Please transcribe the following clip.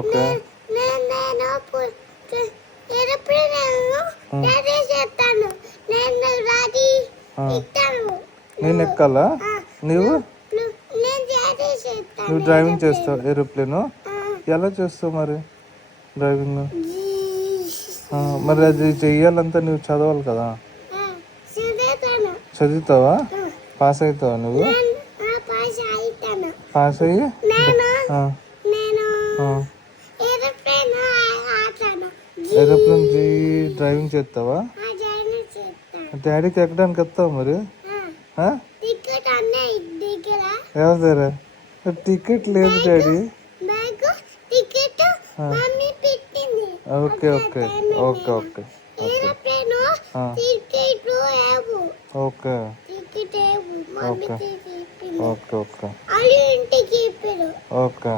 Okay నేను ఎక్కాలా? నువ్వు నువ్వు డ్రైవింగ్ చేస్తావు ఏరోప్లేన్? ఎలా చేస్తావు మరి డ్రైవింగ్? మరి అది చెయ్యాలంతా నువ్వు చదవాలి కదా. చదువుతావా? పాస్ అవుతావా నువ్వు? పాస్ అయ్యి ఏరోప్లేన్ డ్రైవింగ్ చేస్తావా? డాడీకి ఎక్కడానికి వస్తావా మరి? ఎవరు టికెట్ లేదు daddy. Okay okay okay okay okay okay okay okay okay.